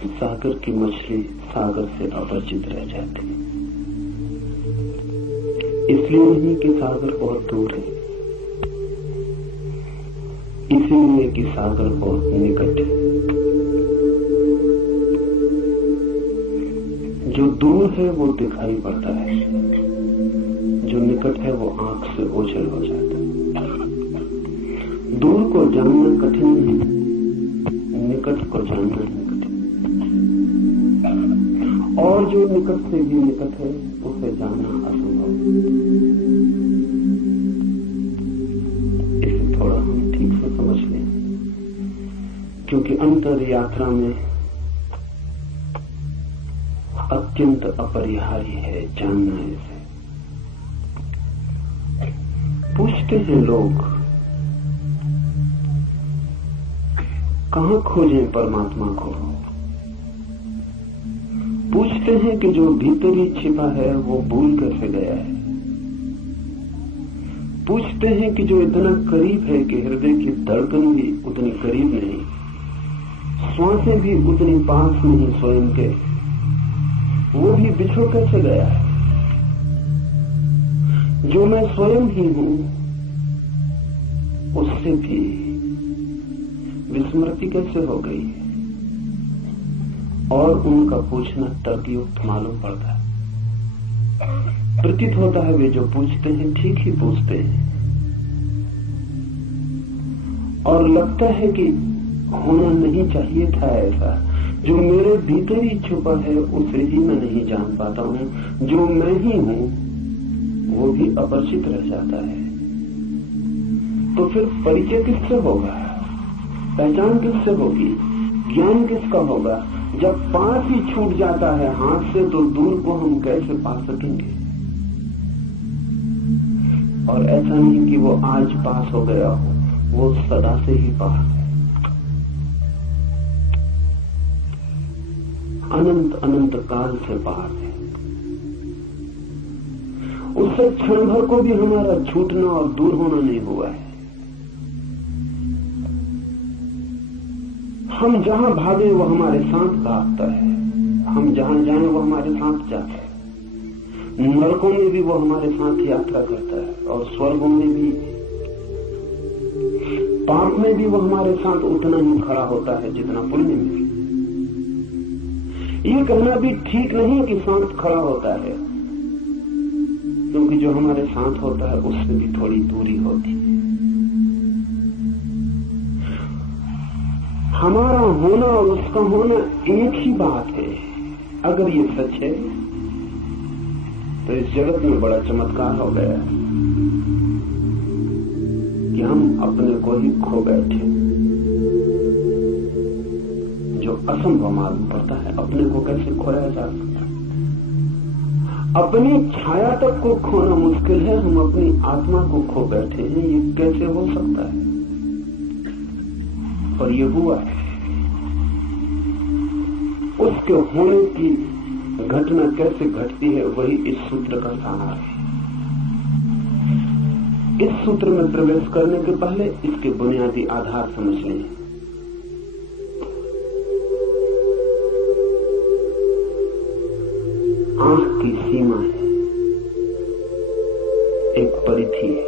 सागर की मछली सागर से अपरिचित रह जाती है। इसलिए नहीं कि सागर बहुत दूर है, इसीलिए कि सागर बहुत निकट है। जो दूर है वो दिखाई पड़ता है, जो निकट है वो आंख से ओझल हो जाता है। दूर को जानना कठिन है, निकट को जानना ही कठिन। और जो निकट से भी निकट है उसे जानना असंभव। इसे थोड़ा हम ठीक से समझ लें, क्योंकि अंतर यात्रा में अत्यंत अपरिहार्य है जानना इसे। पूछते हैं लोग, कहां खोजें परमात्मा को? पूछते हैं कि जो भीतर ही छिपा है वो भूल कैसे गया है? पूछते हैं कि जो इतना करीब है कि हृदय की धड़कन भी उतनी करीब नहीं, श्वासें भी उतनी पास नहीं स्वयं के, वो भी बिछड़ कैसे गया है? जो मैं स्वयं ही हूं उससे भी विस्मृति कैसे हो गई है? और उनका पूछना तर्कयुक्त मालूम पड़ता है। प्रतीत होता है वे जो पूछते हैं ठीक ही पूछते हैं, और लगता है कि होना नहीं चाहिए था ऐसा। जो मेरे भीतर ही छुपा है उसे ही मैं नहीं जान पाता हूं। जो मैं ही हूं वो भी अपरिचित रह जाता है। तो फिर परिचय किससे होगा? पहचान किससे होगी? ज्ञान किसका होगा? जब पास ही छूट जाता है हाथ से तो दूर को हम कैसे पा सकेंगे? और ऐसा नहीं कि वो आज पास हो गया हो, वो सदा से ही पास है। अनंत अनंत काल से पास है। उससे क्षण भर को भी हमारा छूटना और दूर होना नहीं हुआ है। हम जहां भागे वो हमारे साथ भागता है, हम जहां जाएं वो हमारे साथ जाता है। नरकों में भी वो हमारे साथ यात्रा करता है, और स्वर्गों में भी, पाप में भी वो हमारे साथ उतना ही खड़ा होता है जितना पुण्य में। ये कहना भी ठीक नहीं कि साथ खड़ा होता है, क्योंकि जो हमारे साथ होता है उससे भी थोड़ी दूरी होती है। हमारा होना और उसका होना एक ही बात है। अगर ये सच है तो इस जगत में बड़ा चमत्कार हो गया कि हम अपने को ही खो बैठे। जो असंभव मालूम पड़ता है, अपने को कैसे खोया जा सकता है? अपनी छाया तक को खोना मुश्किल है, हम अपनी आत्मा को खो बैठे हैं। ये कैसे हो सकता है? और ये हुआ है। उसके होने की घटना कैसे घटती है वही इस सूत्र का सार है। इस सूत्र में प्रवेश करने के पहले इसके बुनियादी आधार समझ लें। आंख की सीमा है, एक परिधि है।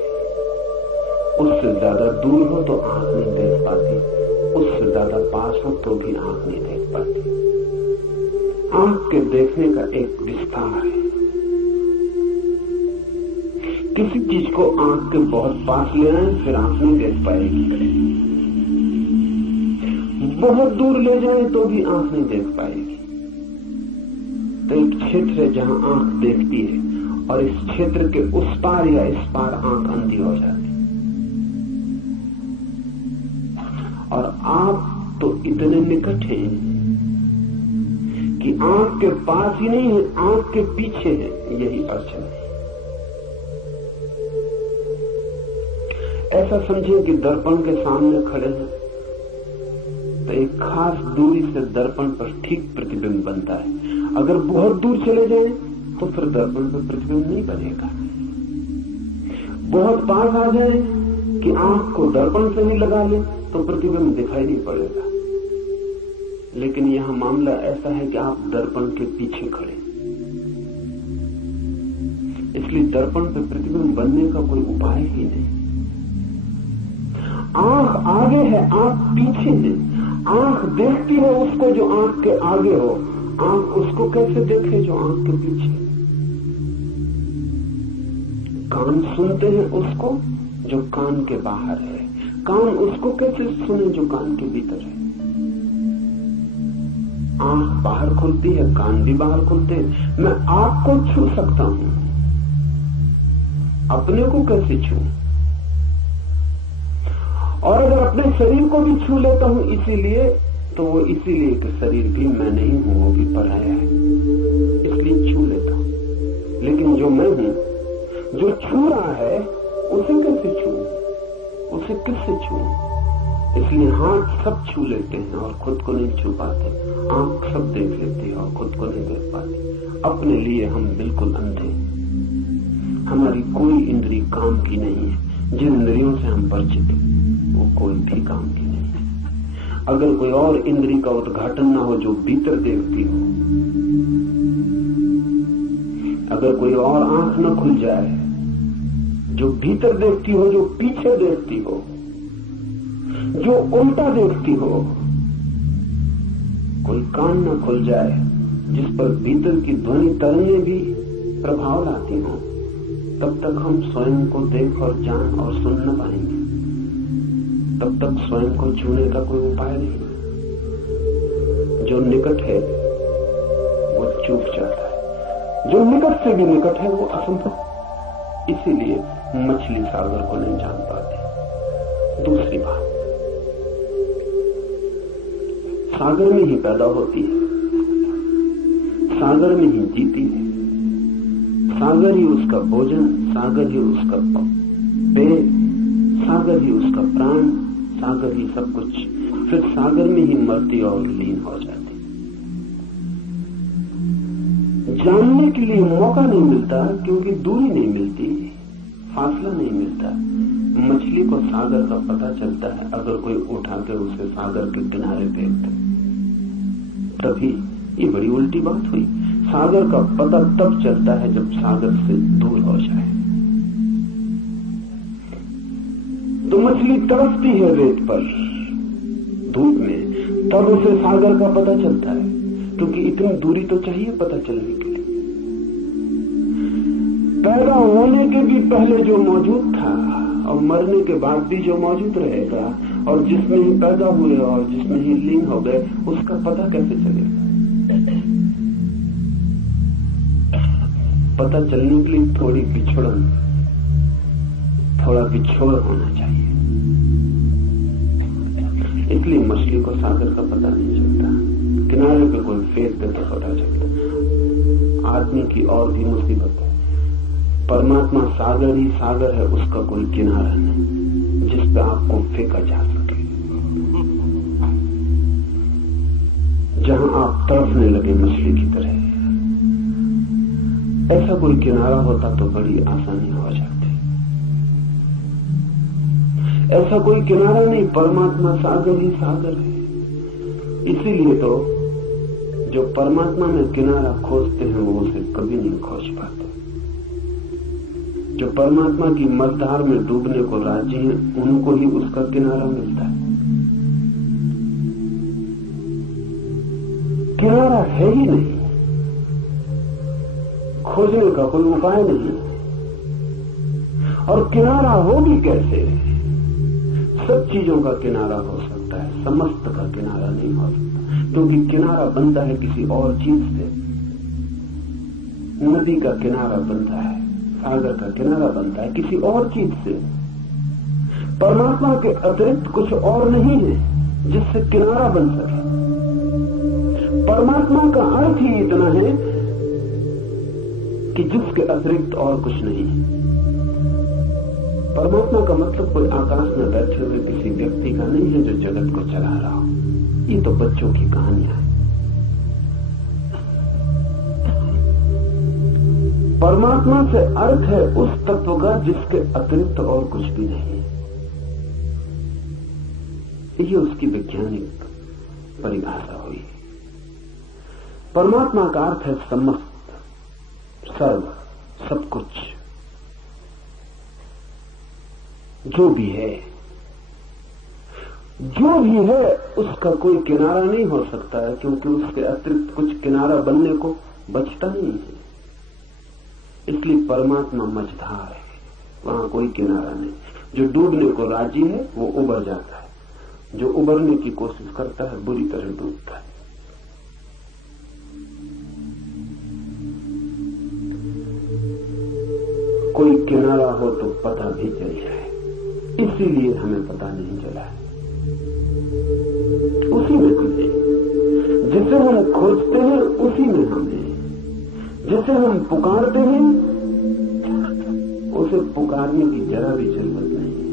उससे ज्यादा दूर हो तो आंख नहीं देख पाती, उससे ज्यादा पास हो तो भी आंख नहीं देख पाती। आंख के देखने का एक विस्तार है। किसी चीज को आंख के बहुत पास ले आए फिर आंख नहीं देख पाएगी, बहुत दूर ले जाए तो भी आंख नहीं देख पाएगी। तो एक क्षेत्र है जहां आंख देखती है, और इस क्षेत्र के उस पार या इस पार आंख अंधी हो जाती। और आप तो इतने निकट हैं कि आंख के पास ही नहीं है, आंख के पीछे है। यही अड़चन है। ऐसा समझिए कि दर्पण के सामने खड़े हैं तो एक खास दूरी से दर्पण पर ठीक प्रतिबिंब बनता है। अगर बहुत दूर चले जाएं तो फिर दर्पण पर प्रतिबिंब नहीं बनेगा। बहुत पास आ जाए कि आंख को दर्पण से नहीं लगा ले तो प्रतिबिंब दिखाई नहीं पड़ेगा। लेकिन यहां मामला ऐसा है कि आप दर्पण के पीछे खड़े, इसलिए दर्पण पे प्रतिबिंब बनने का कोई उपाय ही नहीं। आंख आगे है, आंख पीछे है। आंख देखती है उसको जो आंख के आगे हो, आंख उसको कैसे देखे जो आंख के पीछे। कान सुनते हैं उसको जो कान के बाहर है, कान उसको कैसे सुने जो कान के भीतर है। आंख बाहर खुलती है, कान भी बाहर खुलते हैं। मैं आपको छू सकता हूं, अपने को कैसे छू? और अगर अपने शरीर को भी छू लेता हूं इसीलिए, तो वो इसीलिए कि शरीर भी मैं नहीं हूं, वो भी पराया है, इसलिए छू लेता हूं। लेकिन जो मैं हूं, जो छू रहा है, उसे कैसे छू? उसे किससे छू? इसलिए हाथ सब छू लेते हैं और खुद को नहीं छू पाते। आंख सब देख लेती है और खुद को नहीं देख पाती। अपने लिए हम बिल्कुल अंधे, हमारी कोई इंद्रिय काम की नहीं है। जिन इंद्रियों से हम परिचित हैं वो कोई भी काम की नहीं है। अगर कोई और इंद्रिय का उद्घाटन ना हो जो भीतर देखती हो, अगर कोई और आंख न खुल जाए जो भीतर देखती हो, जो पीछे देखती हो, जो उल्टा देखती हो, कोई कान न खुल जाए जिस पर भीतर की ध्वनि तरंगें भी प्रभाव लाती हो, तब तक हम स्वयं को देख और जान और सुन न पाएंगे। तब तक स्वयं को छूने का कोई उपाय नहीं। जो निकट है वो चूक जाता है, जो निकट से भी निकट है वो असंभव। इसीलिए मछली सागर को नहीं जान पाती। दूसरी बात, सागर में ही पैदा होती है, सागर में ही जीती है, सागर ही उसका भोजन, सागर ही उसका पेय, सागर ही उसका प्राण, सागर ही सब कुछ। फिर सागर में ही मरती और लीन हो जाती। जानने के लिए मौका नहीं मिलता क्योंकि दूरी नहीं मिलती, फासला नहीं मिलता। मछली को सागर का पता चलता है अगर कोई उठा के उसे सागर के किनारे फेंक दे, तभी। ये बड़ी उल्टी बात हुई। सागर का पता तब चलता है जब सागर से दूर हो जाए। तो मछली तरसती है रेत पर, धूप में, तब उसे सागर का पता चलता है, क्योंकि इतनी दूरी तो चाहिए पता चलने के लिए। पैदा होने के भी पहले जो मौजूद था और मरने के बाद भी जो मौजूद रहेगा, और जिसमें ही पैदा हुए और जिसमें ही लीन हो गए, उसका पता कैसे चलेगा? पता चलने के लिए थोड़ी बिछोड़न, थोड़ा बिछोड़ होना चाहिए। इसलिए मछली को सागर का पता नहीं चलता, किनारे पे कोई फेंक दे तो पता चलता। आदमी की और भी मुसीबत है। परमात्मा सागर ही सागर है, उसका कोई किनारा नहीं जिस पे आपको फेंका जा सके। जहां आप तड़पने लगे मछली की तरह, ऐसा कोई किनारा होता तो बड़ी आसानी हो जाती। ऐसा कोई किनारा नहीं, परमात्मा सागर ही सागर है। इसीलिए तो जो परमात्मा में किनारा खोजते हैं वो उसे कभी नहीं खोज पाते। जो परमात्मा की मझधार में डूबने को राजी हैं, उनको ही उसका किनारा मिलता है। किनारा है ही नहीं, खोजने का कोई उपाय नहीं। और किनारा हो भी कैसे? सब चीजों का किनारा हो सकता है, समस्त का किनारा नहीं हो सकता, क्योंकि किनारा बनता है किसी और चीज से। नदी का किनारा बनता है, सागर का किनारा बनता है किसी और चीज से। परमात्मा के अतिरिक्त कुछ और नहीं है जिससे किनारा बन सके। परमात्मा का अर्थ ही इतना है कि जिसके अतिरिक्त और कुछ नहीं है। परमात्मा का मतलब कोई आकाश में बैठे हुए किसी व्यक्ति का नहीं है जो जगत को चला रहा हो। ये तो बच्चों की कहानियां हैं। परमात्मा से अर्थ है उस तत्व का जिसके अतिरिक्त और कुछ भी नहीं है। ये उसकी वैज्ञानिक परिभाषा हुई। परमात्मा का अर्थ है समस्त, सर्व, सब कुछ, जो भी है। जो भी है उसका कोई किनारा नहीं हो सकता है, क्योंकि उसके अतिरिक्त कुछ किनारा बनने को बचता नहीं है। इसलिए परमात्मा मझधार है, वहां कोई किनारा नहीं। जो डूबने को राजी है वो उबर जाता है, जो उबरने की कोशिश करता है बुरी तरह डूबता है। कोई किनारा हो तो पता भी चल जाए, इसीलिए हमें पता नहीं चला है। उसी में हम हैं, जिसे हम खोजते हैं उसी में हम हैं, जिसे हम पुकारते हैं उसे पुकारने की जरा भी जरूरत नहीं है,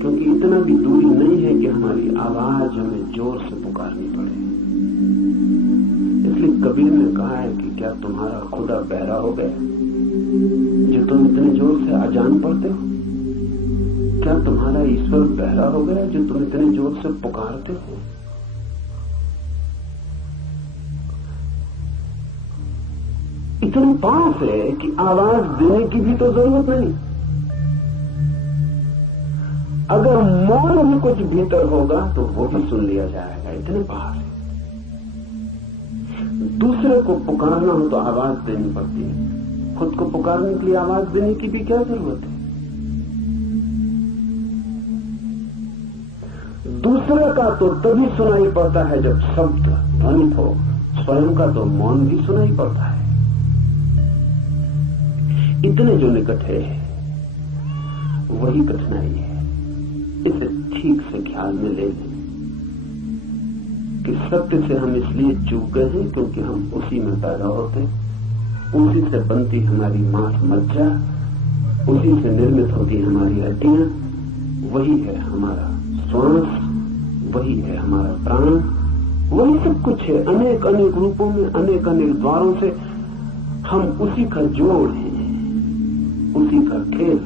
क्योंकि इतना भी दूरी नहीं है कि हमारी आवाज हमें जोर से पुकारनी पड़े। इसलिए कबीर ने कहा है कि क्या तुम्हारा खुदा बहरा हो गया जो तुम इतने जोर से अजान पढ़ते हो? क्या तुम्हारा ईश्वर बहरा हो गया जो तुम इतने जोर से पुकारते हो? इतने पास है कि आवाज देने की भी तो जरूरत नहीं। अगर मौन भी कुछ भीतर होगा तो वो भी सुन लिया जाएगा, इतने पास है। दूसरे को पुकारना हो तो आवाज देनी पड़ती है, खुद को पुकारने के लिए आवाज देने की भी क्या जरूरत है? दूसरे का तो तभी सुनाई पड़ता है जब शब्द ध्वनित हो, स्वयं का तो मौन भी सुनाई पड़ता है। इतने जो निकट है वही कठिनाई है। इसे ठीक से ख्याल में ले लें कि सत्य से हम इसलिए चूक गए हैं क्योंकि हम उसी में पैदा होते, उसी से बनती हमारी मांस मज्जा, उसी से निर्मित होती हमारी हड्डियां, वही है हमारा श्वास, वही है हमारा प्राण, वही सब कुछ है। अनेक अनेक रूपों में, अनेक अनेक द्वारों से हम उसी का जोड़ हैं, उसी का खेल।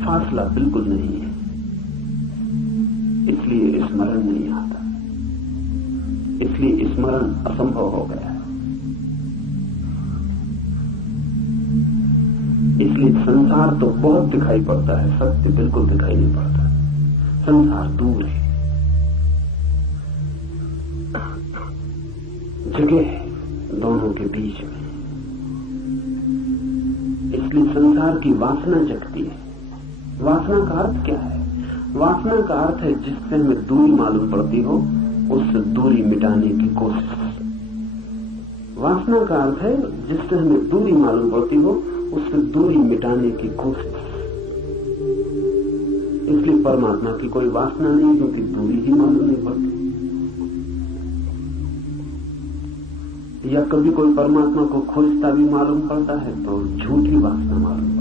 फासला बिल्कुल नहीं है, इसलिए स्मरण नहीं आता, इसलिए स्मरण असंभव हो गया है। इसलिए संसार तो बहुत दिखाई पड़ता है, सत्य बिल्कुल दिखाई नहीं पड़ता। संसार दूर है, जगह है दोनों के बीच में। इसलिए संसार की वासना जगती है। वासना का अर्थ क्या है? वासना का अर्थ है जिससे हमें दूरी मालूम पड़ती हो उससे दूरी मिटाने की कोशिश। वासना का अर्थ है जिससे हमें दूरी मालूम पड़ती हो उससे दूरी मिटाने की कोशिश। इसलिए परमात्मा की कोई वासना नहीं, क्योंकि दूरी ही मालूम नहीं पड़ती। या कभी कोई परमात्मा को खोजता भी मालूम पड़ता है तो झूठी वासना मालूम पड़ती।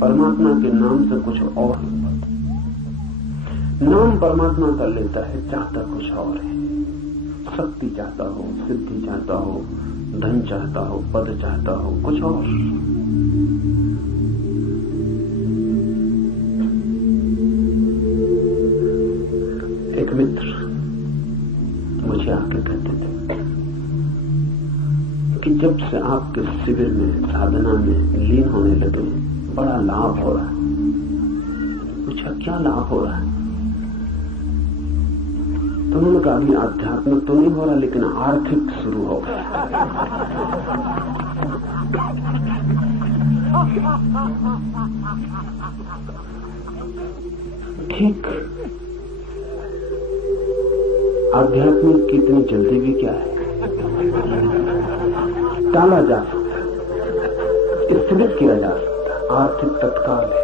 परमात्मा के नाम से कुछ और पड़ता, नाम परमात्मा का लेता है, चाहता कुछ और है। शक्ति चाहता हो, सिद्धि चाहता हो, धन चाहता हो, पद चाहता हो, कुछ और। एक मित्र मुझे आके कहते थे कि जब से आपके शिविर में, साधना में लीन होने लगे बड़ा लाभ हो रहा है। पूछा क्या लाभ हो रहा है? तो उन्होंने कहा अभी आध्यात्मिक तो नहीं हो रहा, लेकिन आर्थिक शुरू हो गया। ठीक, आध्यात्मिक की इतनी जल्दी भी क्या है? टाला जा सकता, स्थगित किया जा सकता। आर्थिक तत्काल है।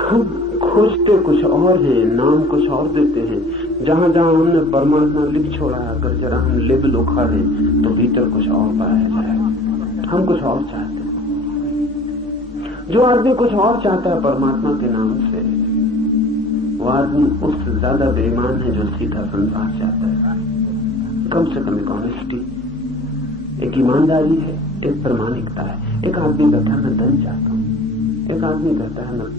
हम खोजते कुछ और हैं, नाम कुछ और देते हैं। जहां जहां हमने परमात्मा लिख छोड़ा है, अगर जरा हम लेबल उखाड़े तो भीतर कुछ और पाया जाएगा। हम कुछ और चाहते हैं। जो आदमी कुछ और चाहता है परमात्मा के नाम से, वो आदमी उससे ज्यादा बेईमान है जो सीधा संसार चाहता है। कम से कम एक ऑनेस्टी, एक ईमानदारी है, एक प्रामाणिकता है। एक आदमी कहता है मैं धन चाहता हूं, एक आदमी कहता है मैं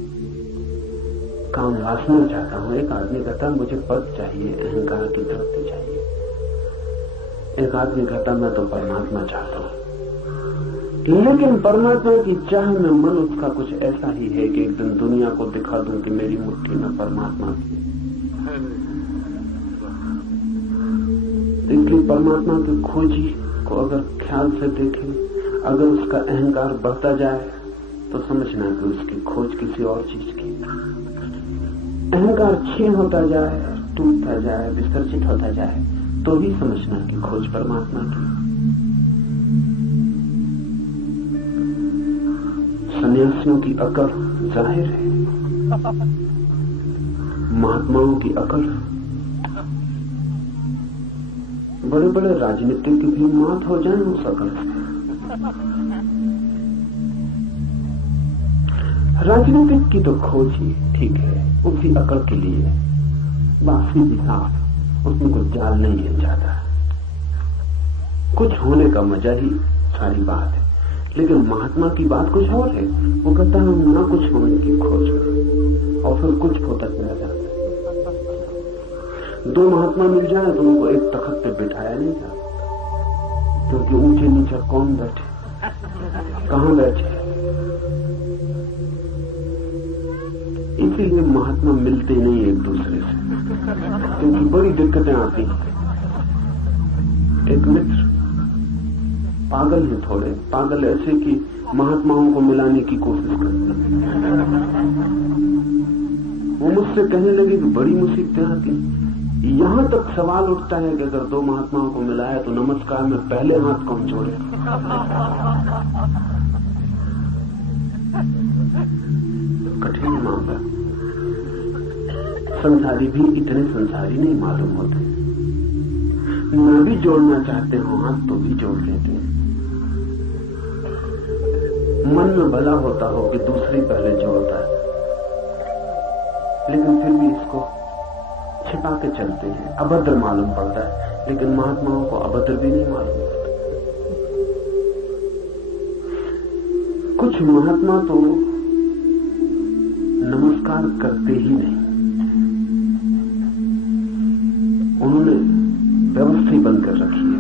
काम वासना चाहता हूं, एक आदमी कहता है मुझे पद चाहिए, अहंकार की तृप्ति चाहिए, एक आदमी कहता मैं तो परमात्मा चाहता हूं। लेकिन परमात्मा की चाह में मन उसका कुछ ऐसा ही है कि एक दिन दुनिया को दिखा दूं कि मेरी मुट्ठी में परमात्मा थी। इसलिए परमात्मा की खोजी को अगर ख्याल से देखें, अगर उसका अहंकार बढ़ता जाए तो समझना कि उसकी खोज किसी और चीज की। अहंकार क्षीण होता जाए, टूटता जाए, विसर्जित होता जाए तो ही समझना कि खोज परमात्मा की। सन्यासियों की अकड़ जाहिर है, महात्माओं की अकड़, बड़े बड़े राजनीतिक भी मात हो जाए उस अकड़ से। राजनीतिक की तो खोज ही ठीक है, उसी अकड़ के लिए, बाकी भी साफ, उसमें कुछ जाल नहीं है ज्यादा, कुछ होने का मजा ही सारी बात है। लेकिन महात्मा की बात कुछ और है, वो कहता है ना कुछ होने की खोज में, और फिर कुछ होता चला जाता है। दो महात्मा मिल जाए तो उनको एक तख्त पे बिठाया नहीं जाता, क्योंकि ऊंचे नीचे कौन बैठे, कहां बैठे, इसीलिए महात्मा मिलते नहीं एक दूसरे से, क्योंकि बड़ी दिक्कतें आती हैं। एक मित्र पागल है, थोड़े पागल ऐसे कि महात्माओं को मिलाने की कोशिश करते हैं। वो मुझसे कहने लगे कि बड़ी मुसीबतें आती, यहां तक सवाल उठता है कि अगर दो महात्माओं को मिलाया तो नमस्कार में पहले हाथ कौन जोड़े। कठिन मामला। संसारी भी इतने संसारी नहीं मालूम होते, न भी जोड़ना चाहते हो हाथ तो भी जोड़ लेते हैं। मन में भला होता हो कि दूसरी पहले जोड़ता है, लेकिन फिर भी इसको छिपा के चलते हैं। अभद्र मालूम पड़ता है, लेकिन महात्माओं को अभद्र भी नहीं मालूम पड़ता। कुछ महात्मा तो नमस्कार करते ही नहीं, उन्होंने व्यवस्था ही बंद कर रखी है।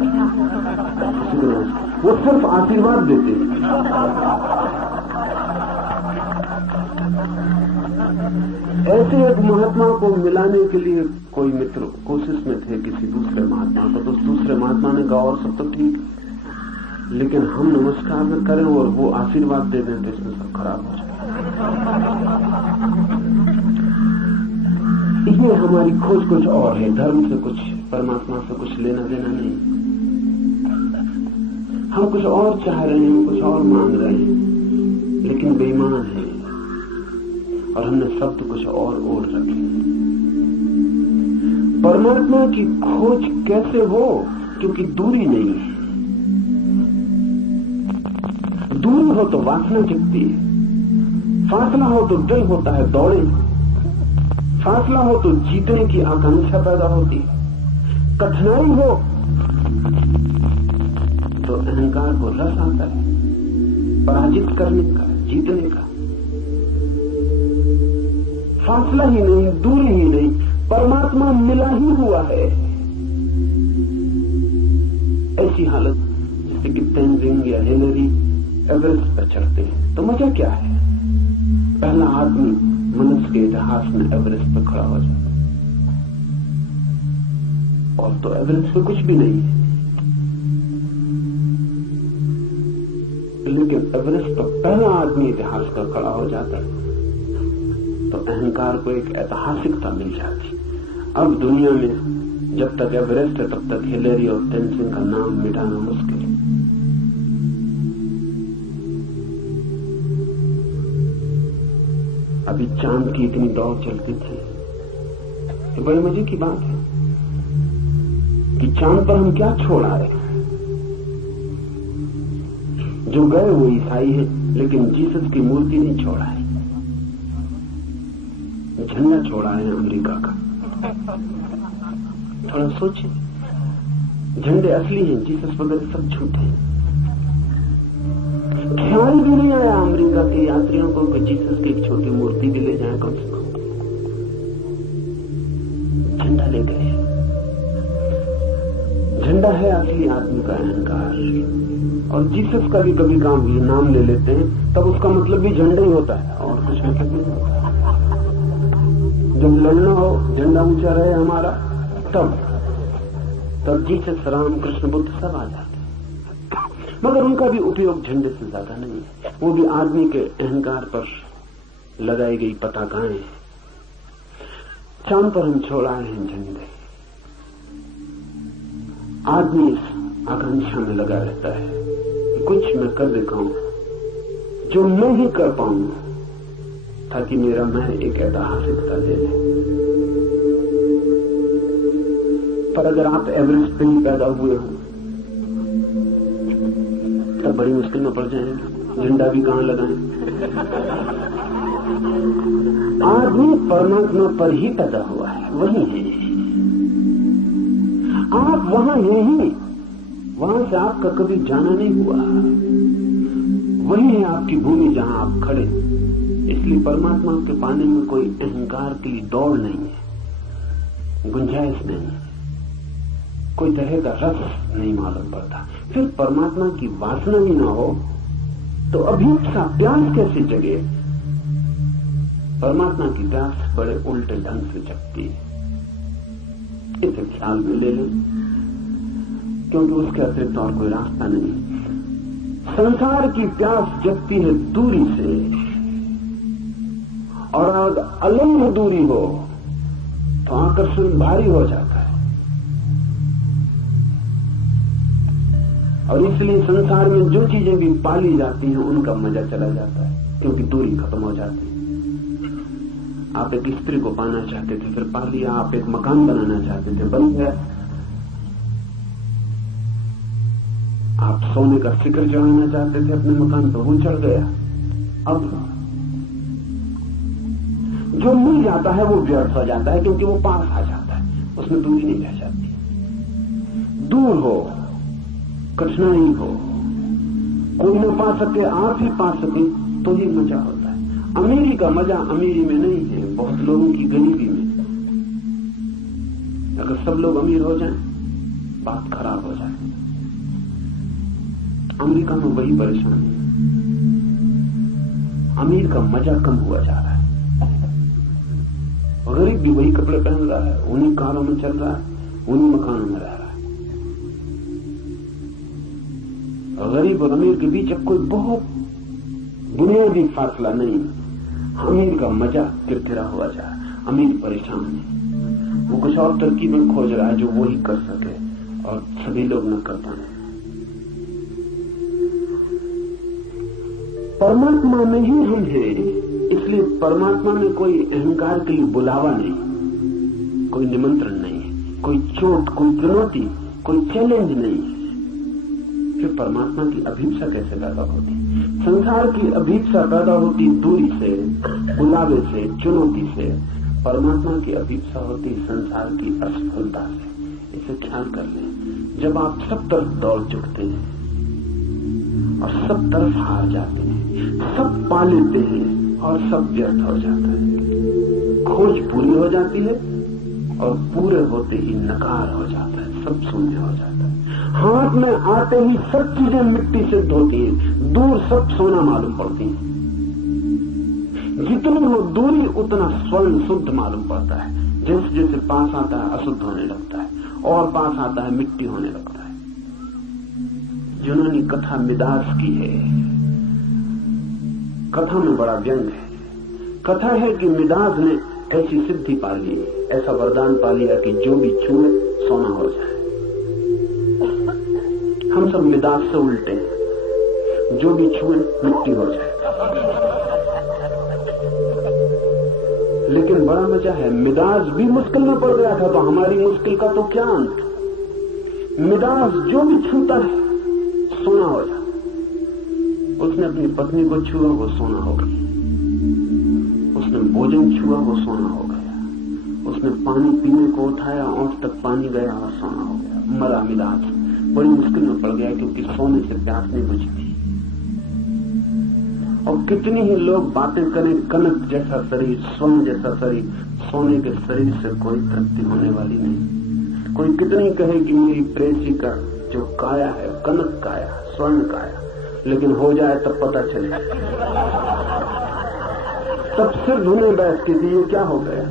वो सिर्फ आशीर्वाद देते हैं। ऐसे एक महात्मा को मिलाने के लिए कोई मित्र कोशिश में थे किसी दूसरे महात्मा को, तो दूसरे महात्मा ने कहा और सब तो ठीक, लेकिन हम नमस्कार में करें और वो आशीर्वाद दे दें तो इसमें सब खराब हो जाए। ये हमारी खोज कुछ और है, धर्म से कुछ, परमात्मा से कुछ लेना देना नहीं। हम कुछ और चाह रहे हैं, कुछ और मांग रहे हैं, लेकिन बेईमान है और हमने शब्द कुछ और ओढ़ रखे। परमात्मा की खोज कैसे हो, क्योंकि दूरी नहीं है। दूरी हो तो वासना जगती है, फासला हो तो दिल होता है दौड़े, फासला हो तो जीतने की आकांक्षा पैदा होती है, कठिनाई हो तो अहंकार को रस आता है पराजित करने का, जीतने का। फासला ही नहीं, दूरी ही नहीं, परमात्मा मिला ही हुआ है। ऐसी हालत जैसे कि तेंजिंग या हेनरी एवरेस्ट पर चढ़ते हैं तो मजा क्या है? पहला आदमी मनुष्य के इतिहास में एवरेस्ट पर खड़ा हो जाता, और तो एवरेस्ट पे कुछ भी नहीं है, लेकिन एवरेस्ट पर पहला आदमी इतिहास का खड़ा हो जाता है तो अहंकार को एक ऐतिहासिकता मिल जाती। अब दुनिया में जब तक एवरेस्ट है तब तक हिलेरी और तेंजिंग का नाम मिटाना मुश्किल है। अभी चांद की इतनी दौड़ चलती थी, ये बड़े मजे की बात है कि चांद पर हम क्या छोड़ आए। जो गए वो ईसाई है, लेकिन जीसस की मूर्ति नहीं छोड़ा है, झंडा छोड़ा है अमेरिका का। थोड़ा सोचिए, झंडे असली हैं, जीसस वगैरह सब झूठे हैं। यात्रियों को कि जीसस की एक छोटी मूर्ति भी ले जाए कम से कम। झंडा ले गए। झंडा है असली आदमी का अहंकार। और जीसस का भी कभी काम ये नाम ले लेते हैं तब उसका मतलब भी झंडा ही होता है और कुछ मतलब नहीं होता। जब लड़ना हो, झंडा ऊंचा रहे हमारा, तब जीसस, राम, कृष्ण, बुद्ध सब आ जाते हैं। मगर उनका भी उपयोग झंडे से ज्यादा नहीं है। वो भी आदमी के अहंकार पर लगाई गई पताकाएं हैं। चांद पर हम छोड़ाए हैं झंडे। आदमी इस आकांक्षा में लगा रहता है कि कुछ मैं कर दिखाऊं जो मैं ही कर पाऊं, ताकि मेरा मैं एक ऐतिहासिकता ले ले। पर अगर आप एवरेस्ट पे ही पैदा हुए हो तब बड़ी मुश्किल में पड़ जाएंगे। झंडा भी कहां लगाएं? आदमी परमात्मा पर ही पैदा हुआ है, वही है। आप वहां हैं ही, वहां से आपका कभी जाना नहीं हुआ। वही है आपकी भूमि जहां आप खड़े। इसलिए परमात्मा के पाने में कोई अहंकार की दौड़ नहीं है, गुंजाइश नहीं है, कोई तरह का रस नहीं मालूम पड़ता। फिर परमात्मा की वासना ही ना हो तो अभीप्सा, प्यास कैसे जगे? परमात्मा की प्यास बड़े उल्टे ढंग से जगती है। इसे ख्याल में ले लें, क्योंकि उसके अतिरिक्त और कोई रास्ता नहीं। संसार की प्यास जगती है दूरी से, और अगर अलंघ दूरी हो तो आकर्षण भारी हो जाता है। और इसलिए संसार में जो चीजें भी पाली जाती हैं उनका मजा चला जाता है, क्योंकि दूरी खत्म हो जाती है। आप एक स्त्री को पाना चाहते थे, फिर पा लिया। आप एक मकान बनाना चाहते थे, बन गया। आप सोने का शिखर चढ़ाना चाहते थे अपने मकान पर, वो चढ़ गया। अब जो मिल जाता है वो व्यर्थ हो जाता है, क्योंकि वो पास आ जाता है, उसमें दूरी नहीं रह जाती। दूर हो, कठिनाई हो, कोई न पा सके, आप ही पा सके तो ही मजा होता है। अमीरी का मजा अमीरी में नहीं है, बहुत लोगों की गरीबी में। अगर सब लोग अमीर हो जाएं, बात खराब हो जाए। अमेरिका में वही परेशानी है, अमीर का मजा कम हुआ जा रहा है। गरीब भी वही कपड़े पहन रहा है, उन्हीं कारों में चल रहा है, उन्हीं मकानों में रह रहा है। गरीब और अमीर के बीच अब कोई बहुत बुनियादी फासला नहीं। अमीर का मजा किरकिरा हुआ जा रहा है, अमीर परेशान है। वो कुछ और तरकीबें खोज रहा है जो वो ही कर सके और सभी लोग न कर पाए। परमात्मा में ही हम हैं, इसलिए परमात्मा में कोई अहंकार के लिए बुलावा नहीं, कोई निमंत्रण नहीं है, कोई चोट, कोई चुनौती, कोई चैलेंज नहीं है। फिर परमात्मा की अभीप्सा कैसे पैदा होती? संसार की अभीप्सा पैदा होती दूरी से, बुलावे से, चुनौती से। परमात्मा की अभीप्सा होती संसार की असफलता से। इसे ख्याल कर लें। जब आप सब तरफ दौड़ चुकते हैं और सब तरफ हार जाते हैं, सब पा लेते हैं और सब व्यर्थ हो जाता है। खोज पूरी हो जाती है और पूरे होते ही नकार हो जाता है, सब शून्य हो जाता है। हाथ में आते ही सब चीजें मिट्टी से धोती हैं, दूर सब सोना मालूम पड़ती हैं। जितनी हो दूरी उतना स्वर्ण शुद्ध मालूम पड़ता है। जैसे जैसे पास आता है अशुद्ध होने लगता है, और पास आता है मिट्टी होने लगता है। जिन्होंने कथा मिदास की है, कथा में बड़ा व्यंग है। कथा है कि मिदास ने ऐसी सिद्धि पा ली, ऐसा वरदान पा लिया कि जो भी छुए सोना हो जाए। हम सब मिदास से उल्टे हैं, जो भी छुए मिट्टी हो जाए। लेकिन बड़ा मजा है, मिदास भी मुश्किल में पड़ गया था, तो हमारी मुश्किल का तो क्या अंत। मिदास जो भी छूता है सोना हो जाता। उसने अपनी पत्नी को छुआ, वो सोना हो गई। उसने भोजन छुआ, वो सोना हो गया। उसने पानी पीने को उठाया, ओंठ तक पानी गया और सोना हो गया। मरा मिदास, बड़ी मुश्किल में पड़ गया, क्योंकि सोने से प्यास नहीं बुझी थी। और कितनी ही लोग बातें करें, कनक जैसा शरीर, स्वर्ण जैसा शरीर, सोने के शरीर से कोई तृप्ति होने वाली नहीं। कोई कितनी कहे कि मेरी प्रेसी का जो काया है कनक काया, स्वर्ण काया, लेकिन हो जाए तब पता चले, तब सिर धुने बैठ के ये क्या हो गया।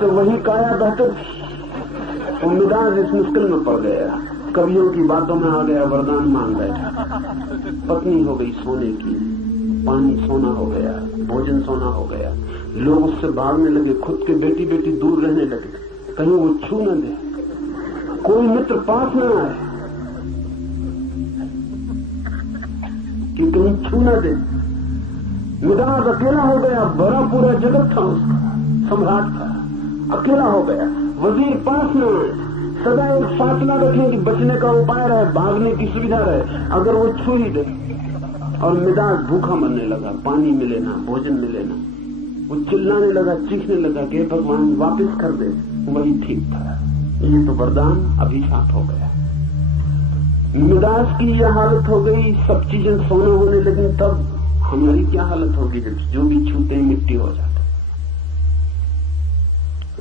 तो वही काया बेहतर थी। मिजाज इस मुश्किल में पड़ गया, कवियों की बातों में आ गया, वरदान मांग बैठा। पत्नी हो गई सोने की, पानी सोना हो गया, भोजन सोना हो गया। लोग उससे भागने लगे, खुद के बेटी बेटी दूर रहने लगे, कहीं वो छू न दे, कोई मित्र पास न आए कि कहीं छू न दे। मिजाज अकेला हो गया, बड़ा पूरा जगत था उसका, सम्राट था, अकेला हो गया। वजीर पास न आए, सदा एक फासला रखें कि बचने का उपाय रहे, भागने की सुविधा रहे, अगर वो छू ही दे। और मिजाज भूखा मरने लगा, पानी मिले ना, भोजन मिले ना। वो चिल्लाने लगा, चीखने लगा कि भगवान वापस कर दे, वही ठीक था। ये तो वरदान अभिशाप हो गया। मिजाज की यह हालत हो गई, सब चीजें सोना होने लगी, तब हमारी क्या हालत होगी जब जो भी छूते मिट्टी हो जाते।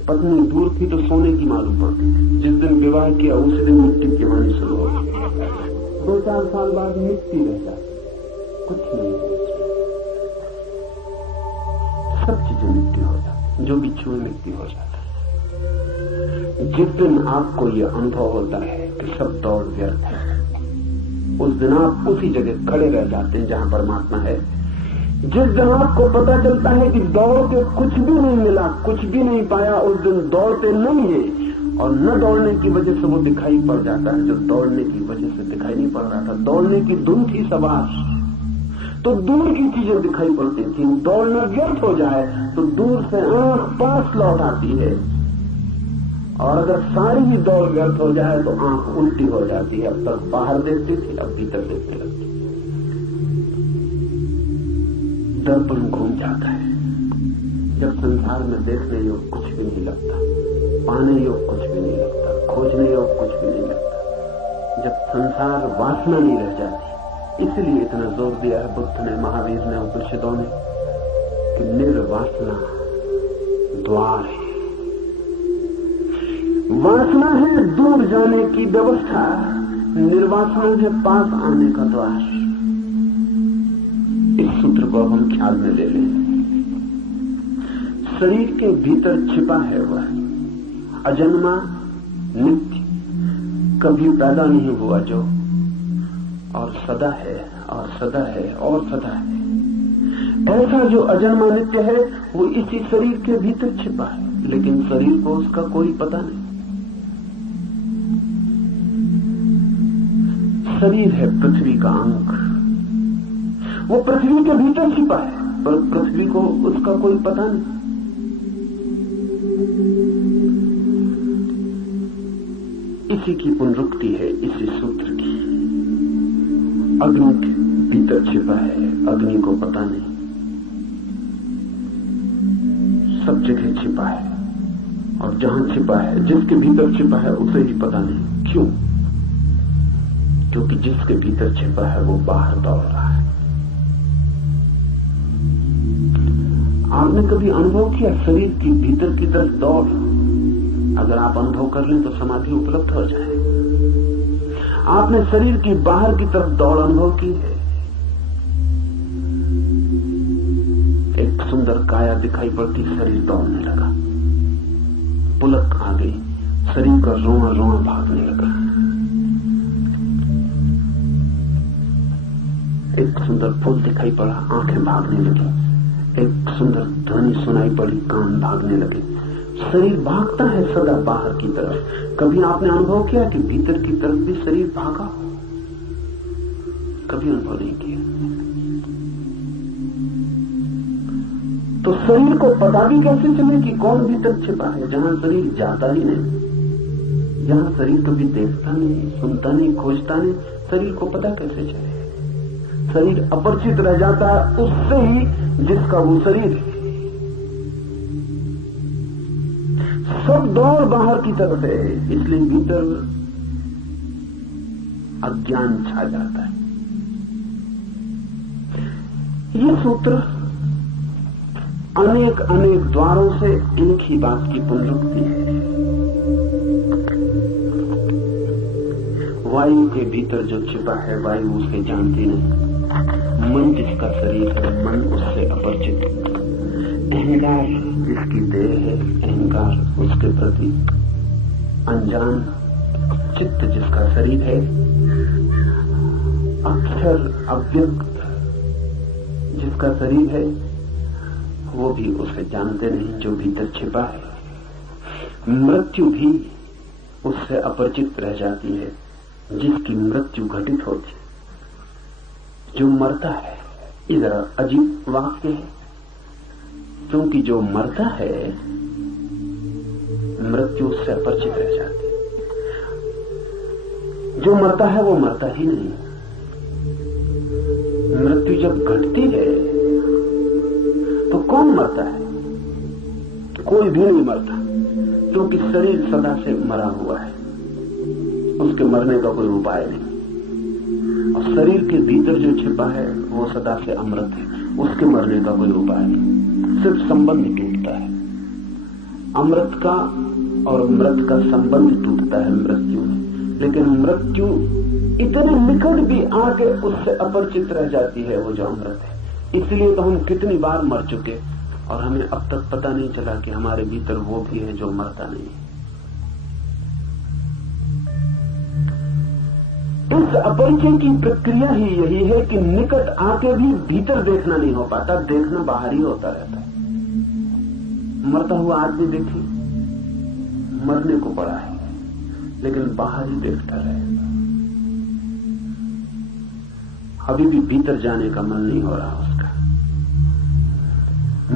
पत्नी दूर थी तो सोने की मालूम पड़ती थी, जिस दिन विवाह किया उसी दिन मिट्टी की वाणी शुरू हो गई। 2-4 साल बाद मिट्टी रह जाती, कुछ नहीं, सब चीजें मिट्टी हो जाती, जो भी छुए मिट्टी हो जाता है। जिस दिन आपको यह अनुभव होता है कि सब दौड़ व्यर्थ है, उस दिन आप उसी जगह खड़े रह जाते हैं जहां परमात्मा है। जिस दिन आपको पता चलता है कि दौड़ के कुछ भी नहीं मिला, कुछ भी नहीं पाया, उस दिन दौड़ते नहीं है। और न दौड़ने की वजह से वो दिखाई पड़ जाता है जो दौड़ने की वजह से दिखाई नहीं पड़ रहा था। दौड़ने की धुन थी सवार, तो दूर की चीजें दिखाई पड़ती थी। दौड़ना व्यर्थ हो जाए तो दूर से आंख पास लौट आती है, और अगर सारी ही दौड़ व्यर्थ हो जाए तो आंख उल्टी हो जाती है। अब तक बाहर देखती थी, अब भीतर देखने लगती। दर्पण घूम जाता है जब संसार में देखने योग कुछ भी नहीं लगता, पाने योग कुछ भी नहीं लगता, खोजने योग कुछ भी नहीं लगता, जब संसार वासना नहीं रह जाती। इसलिए इतना जोर दिया है बुद्ध ने, महावीर ने, उपनिषदों ने कि निर्वासना द्वार है। वासना है दूर जाने की व्यवस्था, निर्वासना है पास आने का द्वार। इस सूत्र को हम ख्याल में ले लें। शरीर के भीतर छिपा है वह अजन्मा नित्य, कभी पैदा नहीं हुआ जो, और सदा है और सदा है और सदा है। ऐसा जो अजन्मा नित्य है वो इसी शरीर के भीतर छिपा है, लेकिन शरीर को उसका कोई पता नहीं। शरीर है पृथ्वी का अंग, वो पृथ्वी के भीतर छिपा है, पर पृथ्वी को उसका कोई पता नहीं। इसी की पुनरुक्ति है इसी सूत्र की। अग्नि के भीतर छिपा है, अग्नि को पता नहीं, सब जगह छिपा है, और जहां छिपा है, जिसके भीतर छिपा है उसे ही पता नहीं। क्यों? क्योंकि जिसके भीतर छिपा है वो बाहर दौड़ रहा है। आपने कभी अनुभव किया शरीर की भीतर की तरफ दौड़? अगर आप अनुभव कर लें तो समाधि उपलब्ध हो जाए। आपने शरीर की बाहर की तरफ दौड़ अनुभव की है? एक सुंदर काया दिखाई पड़ती, शरीर दौड़ने लगा, पुलक आ गई, शरीर का रोआ रोआ भागने लगा। एक सुंदर फूल दिखाई पड़ा, आंखें भागने लगी। एक सुंदर ध्वनि सुनाई पड़ी, कान भागने लगे। शरीर भागता है सदा बाहर की तरफ। कभी आपने अनुभव किया कि भीतर की तरफ भी शरीर भागा हो? कभी अनुभव नहीं किया। तो शरीर को पता भी कैसे चले कि कौन भीतर छिपा है, जहां शरीर जाता ही नहीं, जहां शरीर कभी देखता नहीं, सुनता नहीं, खोजता नहीं, शरीर को पता कैसे चले? शरीर अपरिचित रह जाता है उससे ही जिसका वो शरीर है। सब दौड़ बाहर की तरफ है, इसलिए भीतर अज्ञान छा जाता है। ये सूत्र अनेक अनेक द्वारों से एक ही बात की पुनरुक्ति है। वायु के भीतर जो छिपा है वायु उसे जानती नहीं। मन जिसका शरीर है मन उससे अपरिचित। अहंकार जिसकी देह है अहंकार उसके प्रति अनजान। चित्त जिसका शरीर है अक्षर अव्यक्त जिसका शरीर है वो भी उसे जानते नहीं जो भीतर छिपा है। मृत्यु भी उससे अपरिचित रह जाती है जिसकी मृत्यु घटित होती है। जो मरता है इधर अजीब वाक्य है क्योंकि जो मरता है मृत्यु उससे अपरिचित रह जाती है। जो मरता है वो मरता ही नहीं। मृत्यु जब घटती है तो कौन मरता है? कोई भी नहीं मरता क्योंकि शरीर सदा से मरा हुआ है, उसके मरने का कोई उपाय नहीं। और शरीर के भीतर जो छिपा है वो सदा से अमृत है, उसके मरने का कोई उपाय नहीं। सिर्फ संबंध टूटता है। अमृत का और मृत का संबंध टूटता है मृत्यु में, लेकिन मृत्यु इतने निकट भी आके उससे अपरिचित रह जाती है वो जो अमृत है। इसलिए तो हम कितनी बार मर चुके और हमें अब तक पता नहीं चला कि हमारे भीतर वो भी है जो मरता नहीं। इस अपरिचय की प्रक्रिया ही यही है कि निकट आके भी भीतर देखना नहीं हो पाता, देखना बाहर ही होता रहता है। मरता हुआ आदमी देखिए, मरने को पड़ा है लेकिन बाहर ही देखता रहेगा। अभी भी भीतर जाने का मन नहीं हो रहा उसका।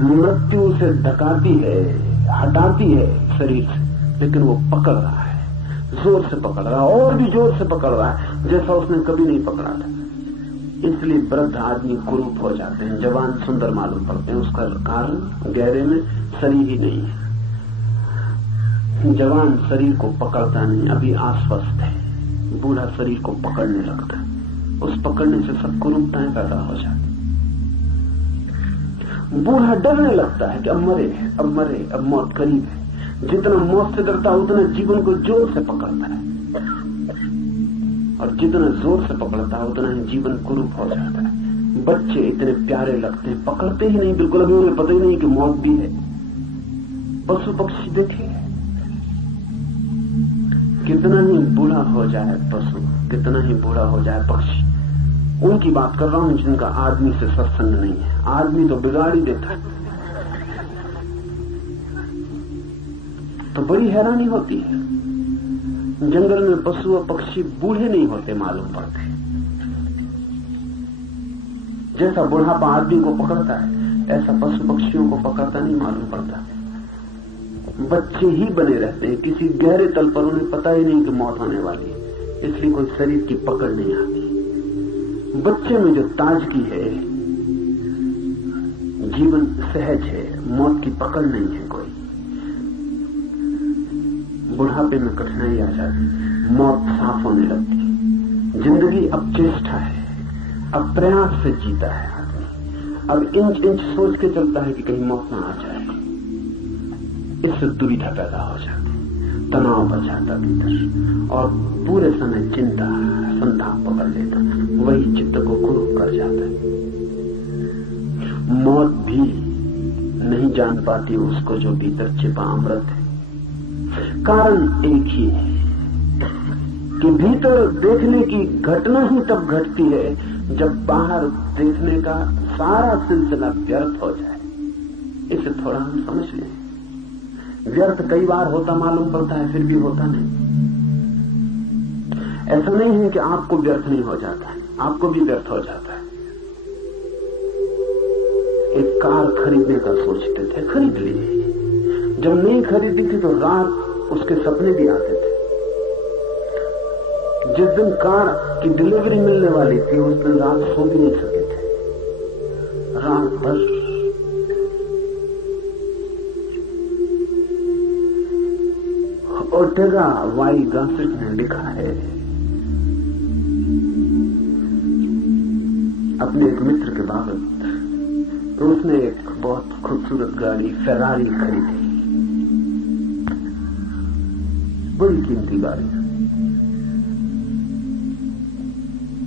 मृत्यु उसे धकाती है, हटाती है शरीर से, लेकिन वो पकड़ रहा है, जोर से पकड़ रहा है और भी जोर से पकड़ रहा है जैसा उसने कभी नहीं पकड़ा था। इसलिए वृद्ध आदमी कुरूप हो जाते हैं, जवान सुंदर मालूम पड़ते हैं। उसका कारण गहरे में शरीर ही नहीं है। जवान शरीर को पकड़ता नहीं, अभी आश्वस्त है। बूढ़ा शरीर को पकड़ने लगता है, उस पकड़ने से सब कुरूपताएं पैदा हो जाती। बूढ़ा डरने लगता है कि अब मरे, अब मरे, अब मौत करीब है। जितना मौत से डरता है उतना जीवन को जोर से पकड़ता है, और जितना जोर से पकड़ता है उतना ही जीवन कुरूप हो जाता है। बच्चे इतने प्यारे लगते हैं, पकड़ते ही नहीं बिल्कुल, अभी उन्हें पता ही नहीं कि मौत भी है। पशु पक्षी देखे, कितना ही बूढ़ा हो जाए पशु, कितना ही बूढ़ा हो जाए पक्षी, उनकी बात कर रहा हूं जिनका आदमी से सत्संग नहीं है। आदमी तो बिगाड़ ही देता है। तो बड़ी हैरानी होती है, जंगल में पशु और पक्षी बूढ़े नहीं होते मालूम पड़ते। जैसा बुढ़ापा आदमी को पकड़ता है ऐसा पशु पक्षियों को पकड़ता नहीं मालूम पड़ता। बच्चे ही बने रहते हैं, किसी गहरे तल पर उन्हें पता ही नहीं कि मौत होने वाली है, इसलिए कोई शरीर की पकड़ नहीं आती। बच्चे में जो ताजगी है, जीवन सहज है, मौत की पकड़ नहीं है कोई। बुढ़ापे में कठिनाई आ जाती, मौत साफ होने लगती। जिंदगी अब चेष्टा है, अब प्रयास से जीता है आदमी, अब इंच इंच सोच के चलता है कि कहीं मौत ना आ जाए। इससे दुविधा पैदा हो जाती, तनाव बढ़ जाता भीतर, और पूरे समय चिंता संताप पकड़ लेता, वही चित्त को कुरूप कर जाता है। मौत भी नहीं जान पाती उसको जो भीतर छिपा अमृत है। कारण एक ही है कि भीतर देखने की घटना ही तब घटती है जब बाहर देखने का सारा सिलसिला व्यर्थ हो जाए। इसे थोड़ा हम समझ लें। व्यर्थ कई बार होता मालूम पड़ता है, फिर भी होता नहीं। ऐसा नहीं है कि आपको व्यर्थ नहीं हो जाता है, आपको भी व्यर्थ हो जाता है। एक कार खरीदने का सोचते थे, खरीद ली। जब नहीं खरीदी थी तो रात उसके सपने भी आते थे। जिस दिन कार की डिलीवरी मिलने वाली थी उस दिन रात सो भी नहीं सके थे, रात भर ओटेगा वाई गासिट ने लिखा है, अपने एक मित्र के बाबत तो उसने एक बहुत खूबसूरत गाड़ी फेरारी खरीदी, बड़ी कीमती गाड़ी।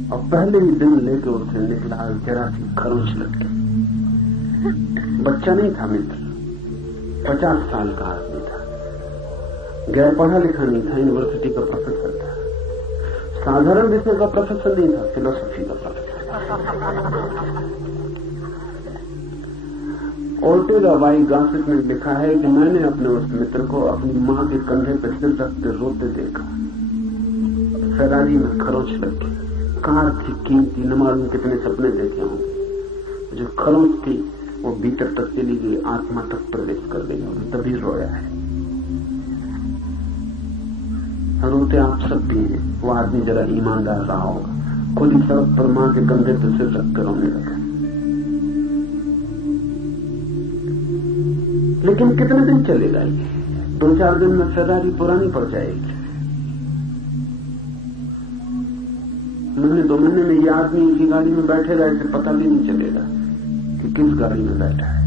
और पहले ही दिन लेके उसे निकला, जरा सी खरोच लग गई। बच्चा नहीं था मित्र, 50 साल का आदमी था, गैर पढ़ा लिखा नहीं था, यूनिवर्सिटी का प्रोफेसर था, साधारण विषय का प्रोफेसर नहीं था, फिलोसफी का प्रोफेसर। ओर्टेगा वाई गॉसिप में लिखा है कि मैंने अपने उस मित्र को अपनी मां के कंधे पर सिर रखते रोते देखा। फेरारी में खरोच लग गई, कार थी कीमती, न मालूम कितने सपने देखे होंगे। जो खरोच थी वो भीतर तक चली गई, आत्मा तक प्रवेश कर गई और तभी रोया है। रोते आप सब भी हैं। वो आदमी जरा ईमानदार रहा होगा, खुद ही सड़क पर मां के कंधे पर सिर रखकर रोने लगा। लेकिन कितने दिन चलेगा ये? 2-4 दिन में फेरारी पुरानी पड़ जाएगी। महीने 2 महीने में ये आदमी इसी गाड़ी में बैठेगा, इसे पता भी नहीं चलेगा कि किस गाड़ी में बैठा है।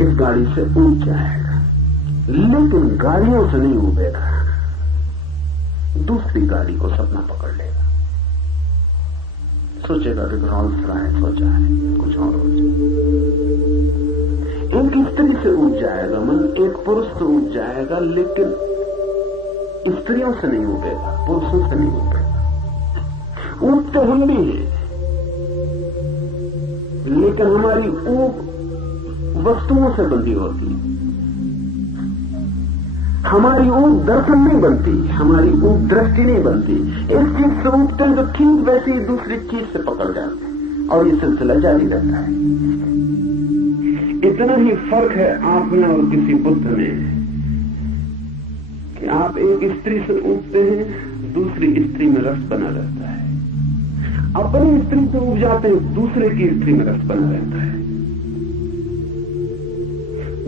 इस गाड़ी से ऊंच जाएगा, लेकिन गाड़ियों से नहीं उबेगा, दूसरी गाड़ी को सपना पकड़ लेगा। सोचेगा कि रॉल्स रॉयस हो जाए, कुछ और हो जाए। एक स्त्री से उठ जाएगा मन, एक पुरुष से उठ जाएगा, लेकिन स्त्रियों से नहीं उठेगा, पुरुषों से नहीं उठेगा। ऊँट तो हम भी हैं, लेकिन हमारी ऊँट वस्तुओं से बंधी होती है। हमारी ऊँट दर्शन नहीं बनती, हमारी ऊँट दृष्टि नहीं बनती। एक चीज से उठते हैं तो ठीक वैसे ही दूसरी चीज से पकड़ जाते हैं और ये सिलसिला जारी रहता है। इतना ही फर्क है आप में और किसी बुद्ध में कि आप एक स्त्री से उठते हैं, दूसरी स्त्री में रस बना रहता है। अपनी स्त्री से उठ जाते हैं, दूसरे की स्त्री में रस बना रहता है।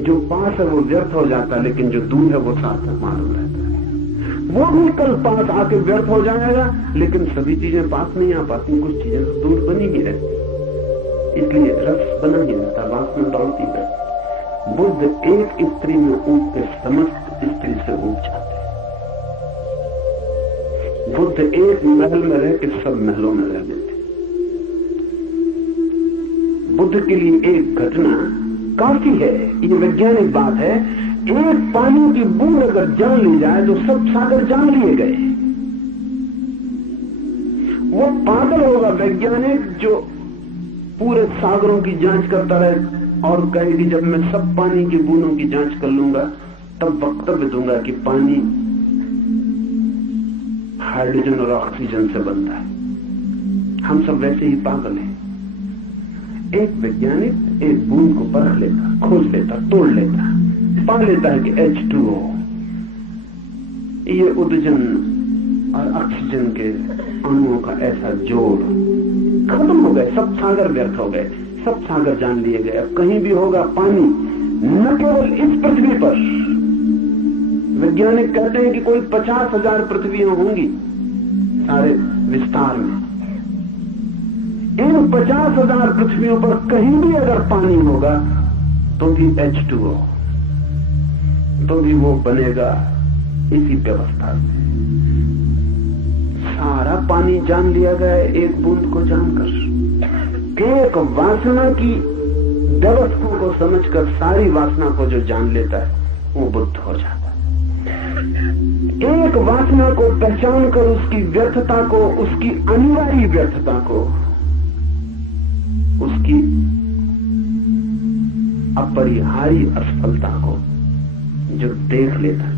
जो पास है वो व्यर्थ हो जाता है, लेकिन जो दूर है वो साथ में मालूम रहता है। वो भी कल पास आके व्यर्थ हो जाएगा, लेकिन सभी चीजें पास नहीं आ पाती, कुछ चीजें दूर बनी ही रहती, इसलिए रस बना ही रहता, वासना दौड़ती रहती। बुद्ध एक स्त्री में उठ के समस्त स्त्री से उठ जाते। बुद्ध एक महल में रह के सब महलों में रह लेते। बुद्ध के लिए एक घटना काफी है, ये वैज्ञानिक बात है। एक पानी की बूंद अगर जान ली जाए तो सब सागर जान लिए गए। वो पागल होगा वैज्ञानिक जो पूरे सागरों की जांच करता रहे और कहे कि जब मैं सब पानी की बूंदों की जांच कर लूंगा तब वक्तव्य दूंगा कि पानी हाइड्रोजन और ऑक्सीजन से बनता है। हम सब वैसे ही पागल हैं। एक वैज्ञानिक एक बूंद को परख लेता, खोज लेता, तोड़ लेता, पा लेता है कि H2O, ये उदजन और ऑक्सीजन के अणुओं का ऐसा जोड़। खत्म हो गए, सब सागर व्यर्थ हो गए, सब सागर जान लिए गए। अब कहीं भी होगा पानी, न केवल इस पृथ्वी पर। वैज्ञानिक कहते हैं कि कोई 50,000 पृथ्वियां होंगी सारे विस्तार में। इन 50,000 पृथ्वियों पर कहीं भी अगर पानी होगा तो भी H2O, तो भी वो बनेगा इसी व्यवस्था से। सारा पानी जान लिया गया एक बूंद को जानकर। एक वासना की व्यवस्था को समझकर सारी वासना को जो जान लेता है वो बुद्ध हो जाता है। एक वासना को पहचान कर उसकी व्यर्थता को, उसकी अनिवार्य व्यर्थता को, उसकी अपरिहार्य असफलता को जो देख लेता है,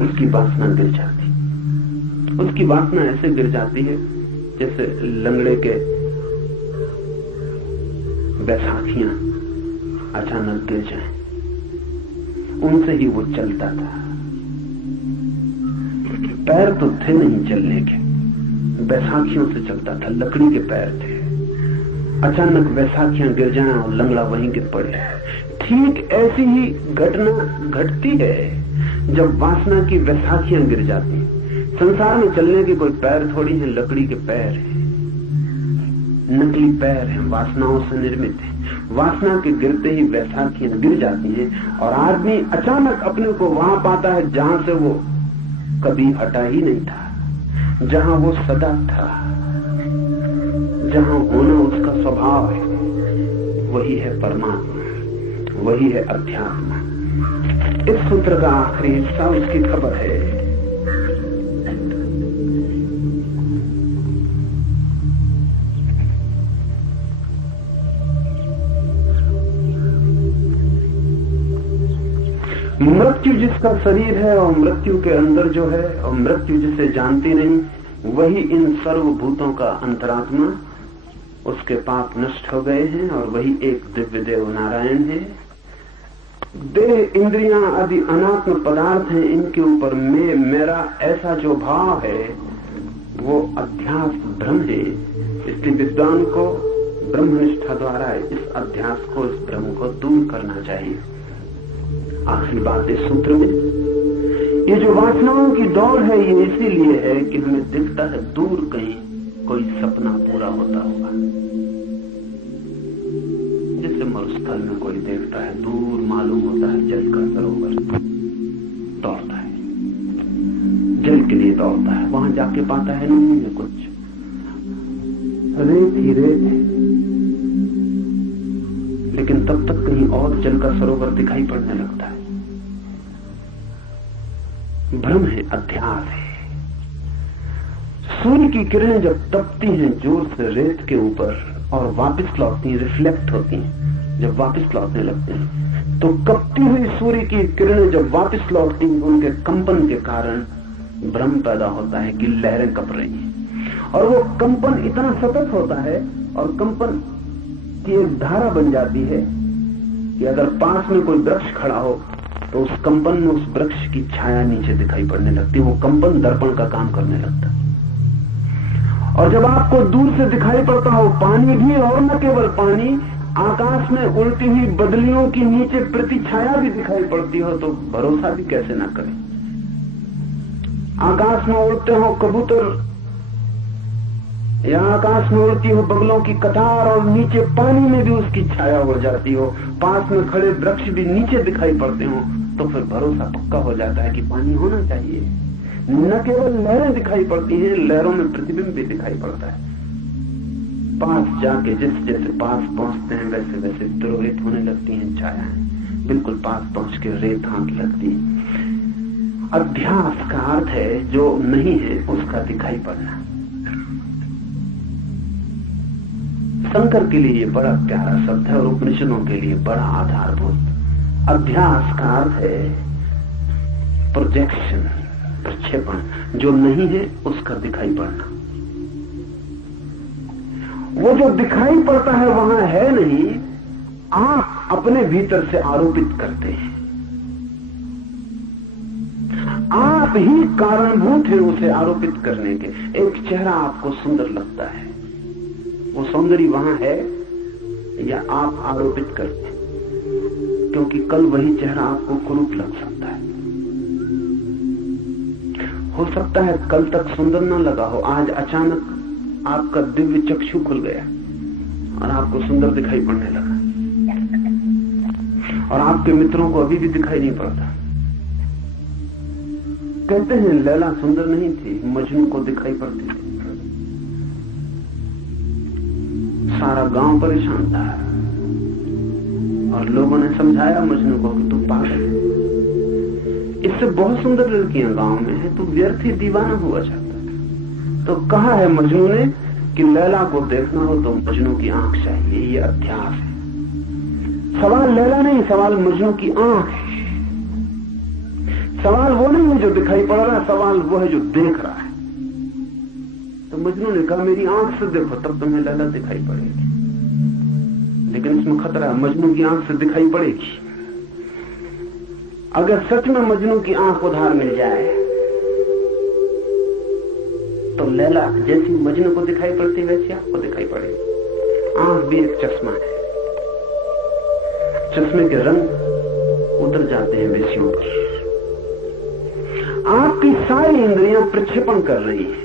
उसकी वासना गिर जाती। उसकी वासना ऐसे गिर जाती है जैसे लंगड़े के बैसाखियां अचानक गिर जाएं। उनसे ही वो चलता था। पैर तो थे नहीं चलने के, बैसाखियों से चलता था, लकड़ी के पैर थे। अचानक बैसाखियां गिर जाएं और लंगड़ा वहीं गिर पड़े। ठीक ऐसी ही घटना घटती है जब वासना की बैसाखियां गिर जाती हैं। संसार में चलने के कोई पैर थोड़ी हैं, लकड़ी के पैर हैं। नकली पैर हैं, वासनाओं से निर्मित हैं। वासना के गिरते ही वैसाखियां गिर जाती हैं और आदमी अचानक अपने को वहां पाता है जहां से वो कभी हटा ही नहीं था, जहां वो सदा था, जहां होना उसका स्वभाव है। वही है परमात्मा, वही है अध्यात्म। इस सूत्र का आखिरी हिस्सा उसकी खबर है। मृत्यु जिसका शरीर है और मृत्यु के अंदर जो है और मृत्यु जिसे जानती नहीं, वही इन सर्वभूतों का अंतरात्मा, उसके पाप नष्ट हो गए हैं और वही एक दिव्य देव नारायण है। देह इंद्रियां आदि अनात्म पदार्थ हैं, इनके ऊपर मैं मेरा ऐसा जो भाव है वो अध्यास भ्रम है। इसलिए विद्वान को ब्रह्मनिष्ठा द्वारा इस अध्यास को, इस भ्रम को दूर करना चाहिए। आखिरी बात इस सूत्र में, ये जो वासनाओं की दौड़ है ये इसीलिए है कि हमें दिखता है दूर कहीं कोई सपना पूरा होता होगा। जैसे मरुस्थल में कोई देखता है, दूर मालूम होता है जल का सरोवर, दौड़ता है, जल के लिए दौड़ता है। वहां जाके पाता है नहीं है कुछ, रेत ही रेत है, लेकिन तब तक कहीं और जल का सरोवर दिखाई पड़ने लगता है। भ्रम है, अध्यास है। सूर्य की किरणें जब तपती हैं जोर से रेत के ऊपर और वापस लौटती हैं, रिफ्लेक्ट होती हैं, जब वापस लौटने लगते हैं, तो कपती हुई सूर्य की किरणें जब वापस लौटती हैं, उनके कंपन के कारण भ्रम पैदा होता है कि लहरें कप रही हैं। और वो कंपन इतना सतत होता है और कंपन की एक धारा बन जाती है कि अगर पास में कोई वृक्ष खड़ा हो तो उस कंपन में उस वृक्ष की छाया नीचे दिखाई पड़ने लगती है। वो कंपन दर्पण का काम करने लगता है। और जब आपको दूर से दिखाई पड़ता हो पानी भी, और न केवल पानी, आकाश में उड़ती हुई बदलियों की नीचे प्रति छाया भी दिखाई पड़ती हो, तो भरोसा भी कैसे ना करें। आकाश में उड़ते हो कबूतर या आकाश में उड़ती हो बगलों की कतार और नीचे पानी में भी उसकी छाया हो जाती हो, पास में खड़े वृक्ष भी नीचे दिखाई पड़ते हो, तो फिर भरोसा पक्का हो जाता है कि पानी होना चाहिए। न केवल लहरें दिखाई पड़ती हैं, लहरों में प्रतिबिंब भी दिखाई पड़ता है। पास जाके जैसे जैसे पास पहुंचते हैं वैसे वैसे द्रोहित होने लगती हैं छायाएं, बिल्कुल पास पहुंच के रेत आंख लगती है। अध्यास का अर्थ है जो नहीं है उसका दिखाई पड़ना। शंकर के लिए ये बड़ा प्यारा शब्द है और उपनिषदों के लिए बड़ा आधारभूत। अध्यास का अर्थ है प्रोजेक्शन, प्रक्षेपण, जो नहीं है उसका दिखाई पड़ना। वो जो दिखाई पड़ता है वहां है नहीं, आप अपने भीतर से आरोपित करते हैं। आप ही कारणभूत हैं उसे आरोपित करने के। एक चेहरा आपको सुंदर लगता है, वो सौंदर्य वहां है या आप आरोपित करते हैं, क्योंकि कल वही चेहरा आपको कुरूप लग सकता है। हो सकता है कल तक सुंदर न लगा हो, आज अचानक आपका दिव्य चक्षु खुल गया और आपको सुंदर दिखाई पड़ने लगा, और आपके मित्रों को अभी भी दिखाई नहीं पड़ता। कहते हैं लैला सुंदर नहीं थी, मजनू को दिखाई पड़ती थी। सारा गांव परेशान था और लोगों ने समझाया मजनू को कि तू पागल है, इससे बहुत सुंदर लड़कियां गांव में है, तू व्यर्थ ही दीवाना हुआ चाहता। तो कहा है मजनू ने कि लैला को देखना हो तो मजनू की आंख चाहिए। ये अध्यास है। सवाल लैला नहीं, सवाल मजनू की आंख है। सवाल वो नहीं है जो दिखाई पड़ रहा है, सवाल वो है जो देख रहा है। तो मजनू ने कहा मेरी आंख से देखो तब तुम्हें लैला दिखाई पड़ेगी। लेकिन इसमें खतरा है, मजनू की आंख से दिखाई पड़ेगी। अगर सच में मजनू की आंख उधार मिल जाए तो लैला जैसी मजनू को दिखाई पड़ती वैसी आपको दिखाई पड़ेगी। आंख भी एक चश्मा है, चश्मे के रंग उतर जाते हैं विषयों पर। आपकी सारी इंद्रियां प्रक्षेपण कर रही हैं,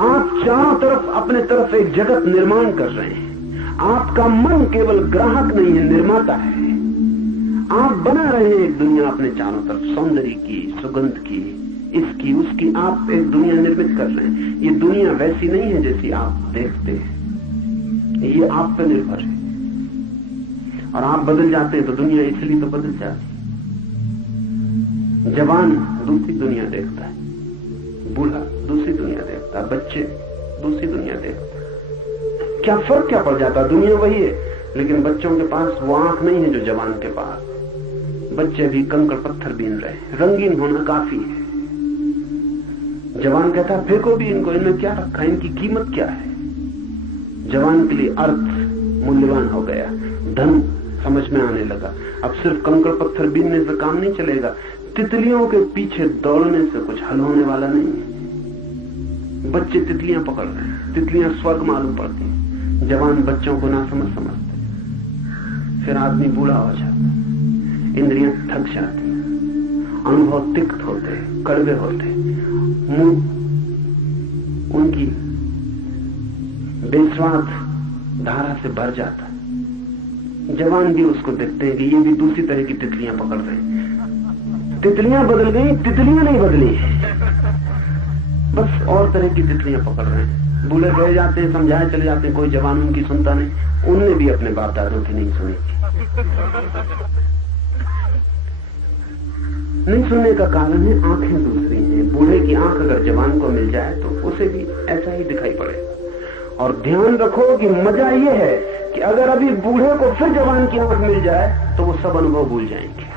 आप चारों तरफ अपने तरफ एक जगत निर्माण कर रहे हैं। आपका मन केवल ग्राहक नहीं है, निर्माता है। आप बना रहे हैं एक दुनिया अपने चारों तरफ, सौंदर्य की, सुगंध की, इसकी उसकी, आप एक दुनिया निर्मित कर रहे हैं। ये दुनिया वैसी नहीं है जैसी आप देखते हैं, ये आप पर निर्भर है। और आप बदल जाते हैं तो दुनिया इसलिए तो बदल जाती है। जवान दूसरी दुनिया देखता है, बूढ़ा दूसरी दुनिया देखता है, बच्चे दूसरी दुनिया देखता है। क्या फर्क क्या पड़ जाता? दुनिया वही है, लेकिन बच्चों के पास वो आंख नहीं है जो जवान के पास। बच्चे भी कंकड़ पत्थर बीन रहे हैं, रंगीन होना काफी है। जवान कहता है फेंको भी इनको, इनमें क्या रखा, इनकी कीमत क्या है। जवान के लिए अर्थ मूल्यवान हो गया, धन समझ में आने लगा। अब सिर्फ कंकड़ पत्थर बीनने से काम नहीं चलेगा, तितलियों के पीछे दौड़ने से कुछ हल होने वाला नहीं है। बच्चे तितलियां पकड़ रहे हैं, तितलियां स्वर्ग मालूम पड़ती हैं, जवान बच्चों को ना समझते। फिर आदमी बूढ़ा हो जाता, इंद्रियां थक जाती, अनुभव तिक्त होते, कड़वे होते, मुंह उनकी बेस्वाद धारा से भर जाता। जवान भी उसको देखते हैं कि ये भी दूसरी तरह की तितलियां पकड़ रहे हैं। तितलियां बदल गई, तितलियां नहीं बदली, बस और तरह की तितलियां पकड़ रहे हैं। बूढ़े रह जाते हैं, समझाए चले जाते हैं, कोई जवान उनकी सुनता नहीं। उनने भी अपने बाप दादों की नहीं सुनी। नहीं सुनने का कारण है आंखें दूसरी हैं। बूढ़े की आंख अगर जवान को मिल जाए तो उसे भी ऐसा ही दिखाई पड़ेगा। और ध्यान रखो कि मजा यह है कि अगर अभी बूढ़े को फिर जवान की आंख मिल जाए तो वो सब अनुभव भूल जाएंगे।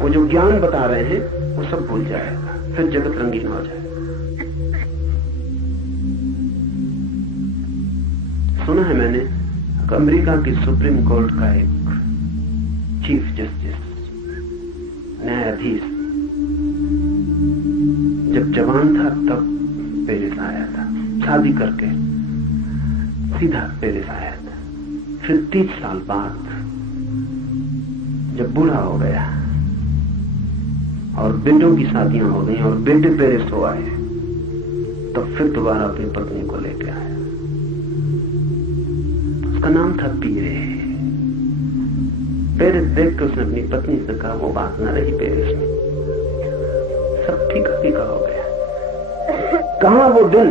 वो जो ज्ञान बता रहे हैं वो सब भूल जाएगा, फिर जगत रंगीन हो जाएगा। सुना है मैंने अमेरिका की सुप्रीम कोर्ट का एक चीफ जस्टिस, न्यायाधीश, जब जवान था तब पेरिस आया था, शादी करके सीधा पेरिस आया था। फिर 30 साल बाद जब बूढ़ा हो गया और बेटों की शादियां हो गई और बेटे पेरिस हो आए, तो फिर दोबारा अपनी पत्नी को लेके आया। उसका नाम था पीरे। पेरिस देख के उसने अपनी पत्नी से कहा वो बात न रही पेरिस में, सब फीका फीका हो गया। कहां वो दिन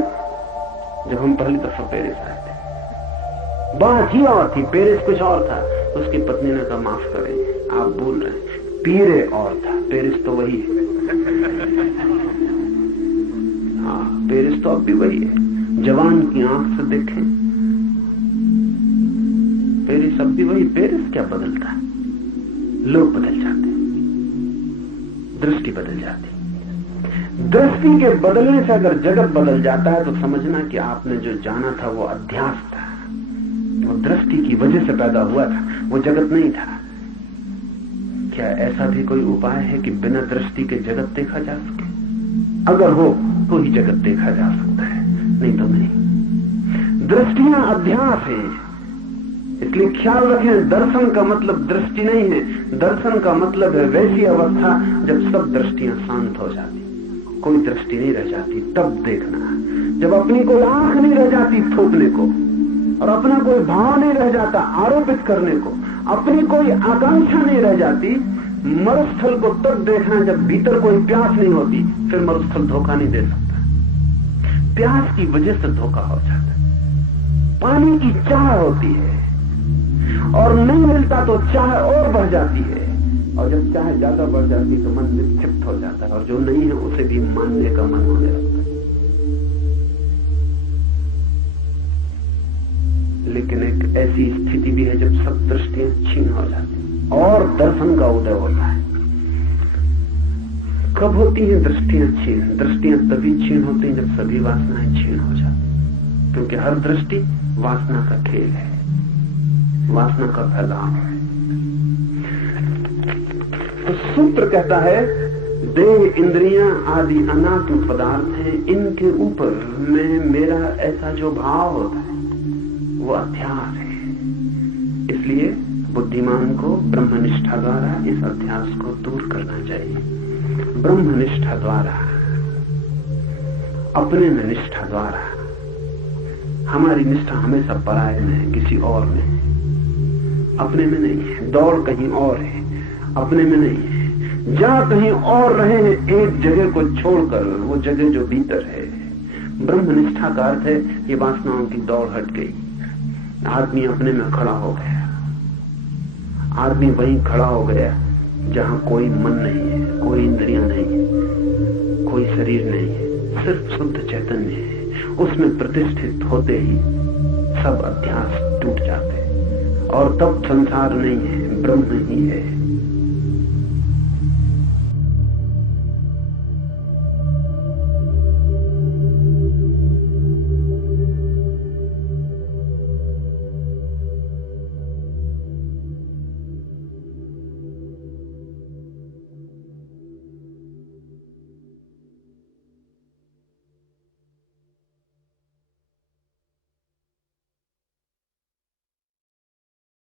जब हम पहली दफा पेरिस आए थे? बात ही और थी, पेरिस कुछ और था। उसकी पत्नी ने कहा माफ करें आप भूल रहे हैं, पीरे और था, पेरिस तो वही है। हाँ, पेरिस तो अब भी वही है। जवान की आंख से देखें, पेरिस अब भी वही। पेरिस क्या बदलता है? लोग बदल जाते, दृष्टि बदल जाती। दृष्टि के बदलने से अगर जगत बदल जाता है तो समझना कि आपने जो जाना था वो अध्यास था, वो दृष्टि की वजह से पैदा हुआ था, वो जगत नहीं था। क्या ऐसा भी कोई उपाय है कि बिना दृष्टि के जगत देखा जा सके? अगर हो तो ही जगत देखा जा सकता है, नहीं तो नहीं। दृष्टियां अध्यास है, इसलिए ख्याल रखें, दर्शन का मतलब दृष्टि नहीं है। दर्शन का मतलब है वैसी अवस्था जब सब दृष्टियां शांत हो जाती, कोई दृष्टि नहीं रह जाती, तब देखना। जब अपनी कोई आंख नहीं रह जाती थोपने को, और अपना कोई भाव नहीं रह जाता आरोपित करने को, अपनी कोई आकांक्षा नहीं रह जाती, मरुस्थल को तब देखना जब भीतर कोई प्यास नहीं होती। फिर मरुस्थल धोखा नहीं दे सकता, प्यास की वजह से धोखा हो जाता। पानी की चाह होती है और नहीं मिलता तो चाह और बढ़ जाती है, और जब चाह ज्यादा बढ़ जाती है तो मन विक्षिप्त हो जाता है, और जो नहीं है उसे भी मानने का मन होने लगता है। लेकिन एक ऐसी स्थिति भी है जब सब दृष्टियां छीन हो जाती और दर्शन का उदय होता है। कब होती हैं दृष्टियां छीन? दृष्टियां तभी छीन होती हैं जब सभी वासनाएं छीन हो जाती, क्योंकि हर दृष्टि वासना का खेल है, वासना का फैलाव है। तो सूत्र कहता है देह इंद्रियां आदि अनात्म पदार्थ हैं, इनके ऊपर में मेरा ऐसा जो भाव होता है वो अध्यास है। इसलिए बुद्धिमान को ब्रह्मनिष्ठा द्वारा इस अध्यास को दूर करना चाहिए। ब्रह्मनिष्ठा द्वारा, अपने में निष्ठा द्वारा हमारी निष्ठा हमेशा पराये में है, किसी और में, अपने में नहीं है। दौड़ कहीं और है, अपने में नहीं है। जहां कहीं और रहे हैं एक जगह को छोड़कर, वो जगह जो भीतर है। ब्रह्मनिष्ठा का अर्थ है ये वासनाओं की दौड़ हट गई, आदमी अपने में खड़ा हो गया। आदमी वहीं खड़ा हो गया जहां कोई मन नहीं है, कोई इंद्रियां नहीं है, कोई शरीर नहीं है, सिर्फ शुद्ध चैतन्य है। उसमें प्रतिष्ठित होते ही सब अध्यास टूट जाते और तब संसार नहीं है, ब्रह्म ही है।